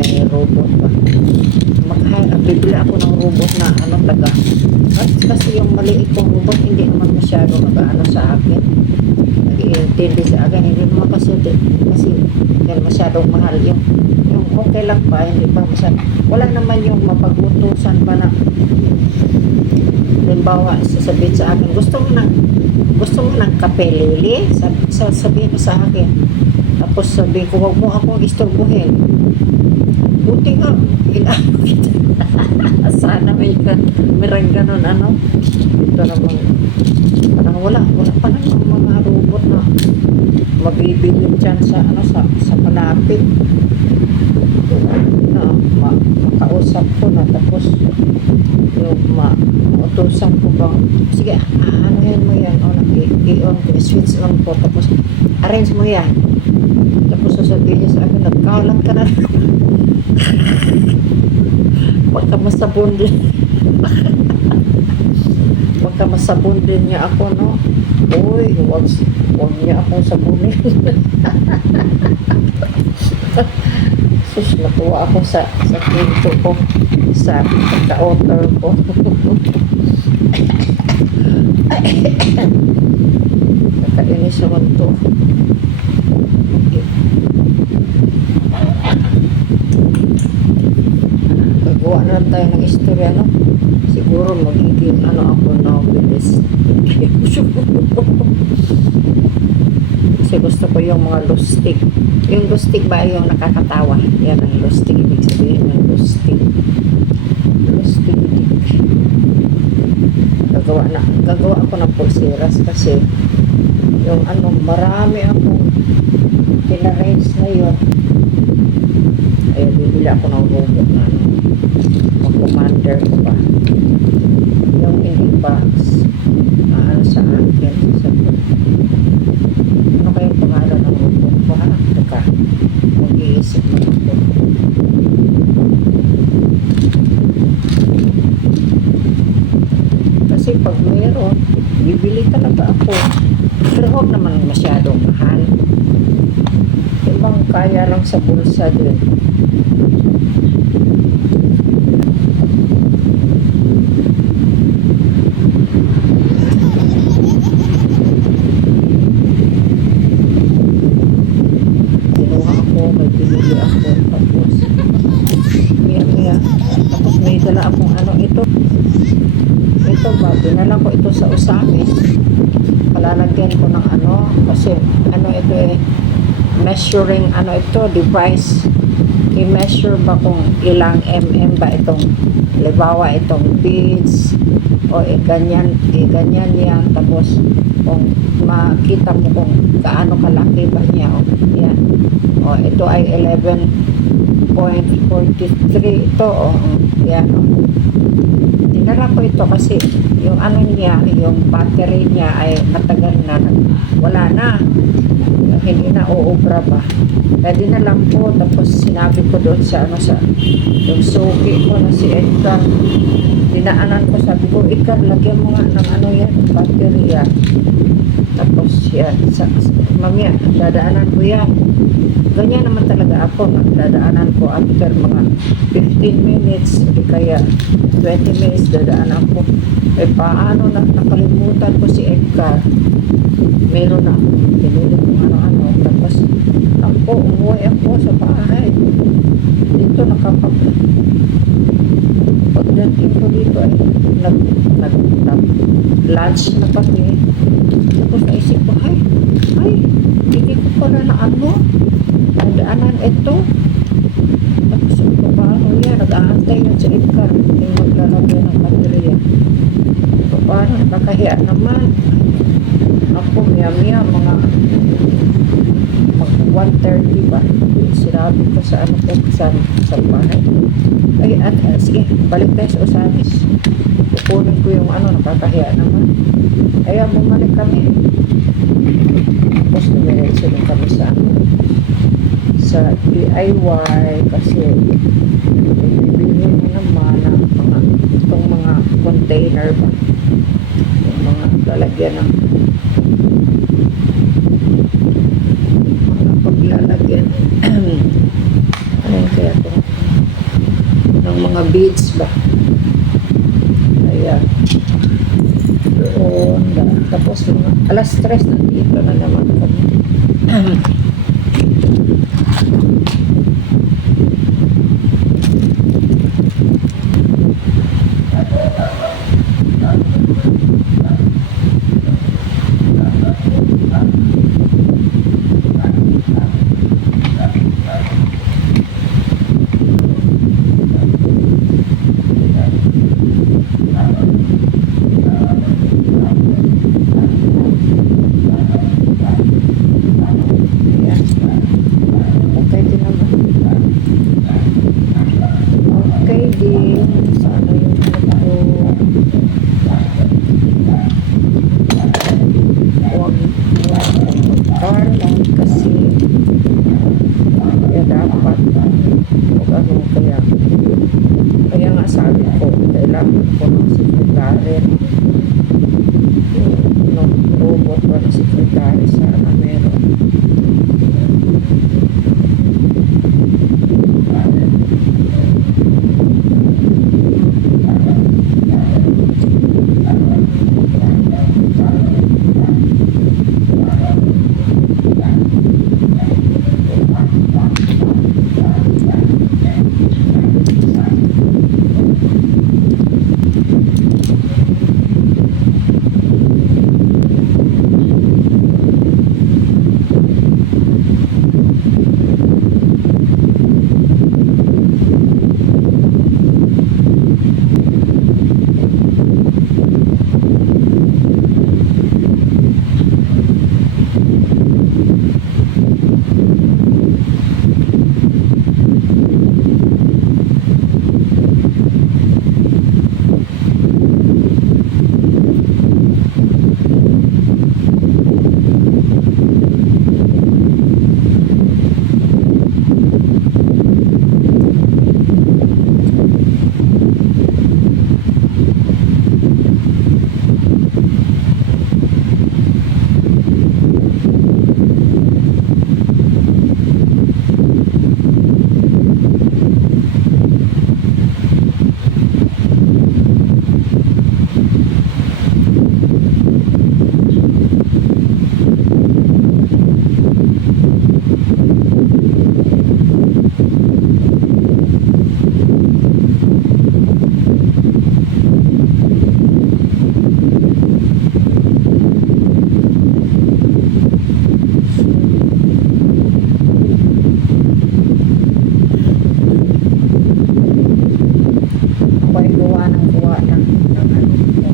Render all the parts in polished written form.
may robot pa. Bibili ako ng robot na taga. Kasi yung maliit kong robot hindi naman masyado nag-ano sa akin. Nag-iintindi sa akin. Hindi naman kasi dahil masyadong mahal yung okay lang pa, hindi pa masyado. Wala naman yung mapagutusan pa na halimbawa sasabihin sa akin, gusto mo ng kape, Lily? Sabihin mo sa akin. Tapos sabihin ko, huwag mo akong istorbohin. Buti nga, inaano kita. Sana merang ganun, ito naman, parang wala pa naman mga robot na mabibili dyan sa malapit na makausap ko na, tapos yung mautusan ko bang, sige, anuhin mo yan, i-on ko, switch on ko, tapos arrange mo yan, tapos sasabihin niya sa akin, nagkalat ka na. Baka masabon din niya ako, no? Uy, huwag niya akong sabunin. Sus, natuwa ako sa pinto ko, sa pagka-author ko. Nakainis naman to. Gagawa na tayo ng istorya, no? Siguro magiging ako novelist. Kasi gusto ko yung mga lustig. Yung lustig ba yung nakakatawa? Yan ang lustig. Ibig sabihin ng lustig. Lustig. Gagawa ako ng pulseras kasi yung marami akong pinarrange na yun. Ay, bibili ako ng robot na mag-commander ko pa. Yung hindi pa sa akin. Ano kayong pangalan ng robot ko, ha? Teka, mag-iisip mo ako. Kasi pag mayroon, bibili talaga ako. Pero huwag naman masyadong mahal. Ibang kaya lang sa bulsa din. Kinuha ako, may pinili ako. Tapos, tapos may dala akong ito. Ito ba, dinala ko ito sa Usamis. Palalagyan ko ng kasi ito measuring ito device, i-measure ba kung ilang ba itong, libawa itong beads o ganyan yan, tapos kung makita mo kung gaano kalaki ba niya, yan, ito ay 11.43 ito, yan, dinala ko ito kasi yung niya, yung battery niya ay matagal na, wala na, hindi na uubra ba. Kaya dinalang ko, tapos sinabi ko doon sa yung suki ko na si Edgar, dinaanan ko, sabi ko, Edgar, lagyan mo nga ng yan, battery yan. Tapos yan, mamaya, dadaanan ko yan. Ganyan naman talaga ako, nagdadaanan ko after mga 15 minutes, o kaya 20 minutes, dadaanan ko. Paano nakalimutan ko si Edgar? Meron na, pinuli kong tapos umuwi ako sa bahay. Dito pagdating ko dito ay lunch na kami. Tapos naisip ko, hindi ko pala na nadaanan ito. Tapos paano yan, nag-aantay na si Edgar yung maglalagay ng baterya. Paano, nakahiya naman. Ako, miya mga 1:30 ba? Sinabi ko sa sa bahay. Ay, sige, balik tayo sa Usamis. Kukunin ko yung nakakahiya naman. Kaya bumalik kami. Tapos namiretso din kami sa DIY kasi bibili mo naman itong mga container ba? Yung mga lalagyan ng paglalagyan mga beads ba. Ayan. Doon. Tapos alas 3 nandito na naman kami. Ayan. Okay din naman. Okay din. Sana yung ano huwag magkarlan kasi kaya dapat huwag ano kaya nga sabi ko kailangan ko ng sekretary ng robot o ng sekretary sana meron.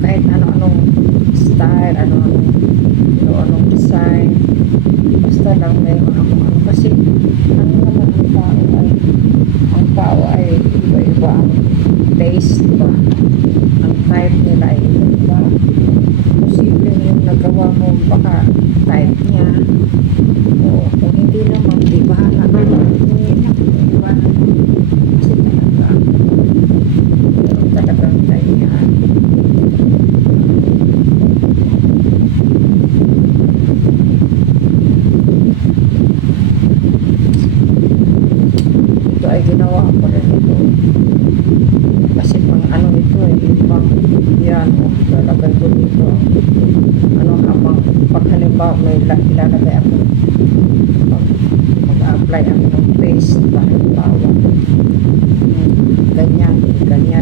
Kahit ano-anong style, ano-anong design, basta lang mayroon akong ano, kasi ano naman ang tao ay iba-iba ang taste ba, ang type nila ay iba. Posible yung nagawa mo baka type niya, o kung hindi naman, di bahala na lang, iba na kasi talagang ganyan. Ito ay ginawa ko rin ito kasi pang ano ito pang yan lalagay ko dito ano habang pag halimbawa may ilalagay ako mag-apply ako ng paste ba halimbawa ganyan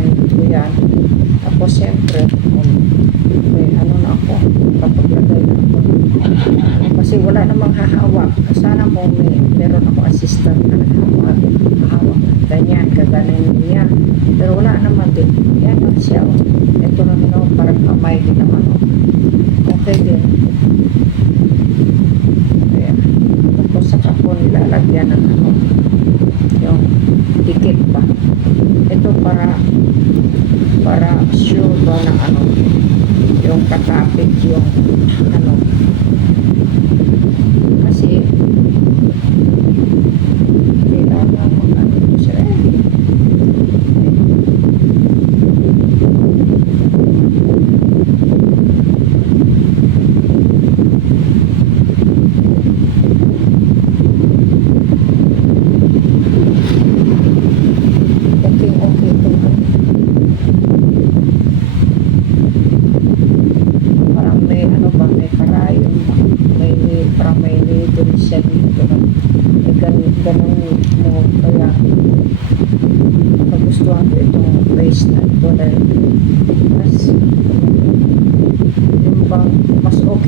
ito yan. Tapos siyempre may ano na ako kapaglagay na ako kasi wala namang hahawak. Sana po meron ako assistant na hahawak ganyan, gaganin niya, pero wala naman din yan lang siya ito lang parang kamay din naman okay din. Ayan. Tapos saka po nilalagyan ng ano yung ticket pa ito para sure ba na ano yung kakapit yung ano kasi kailangan mag-ano siya okay itong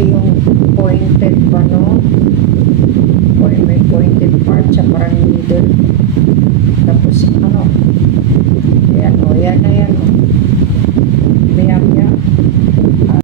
yung pointed pa, no?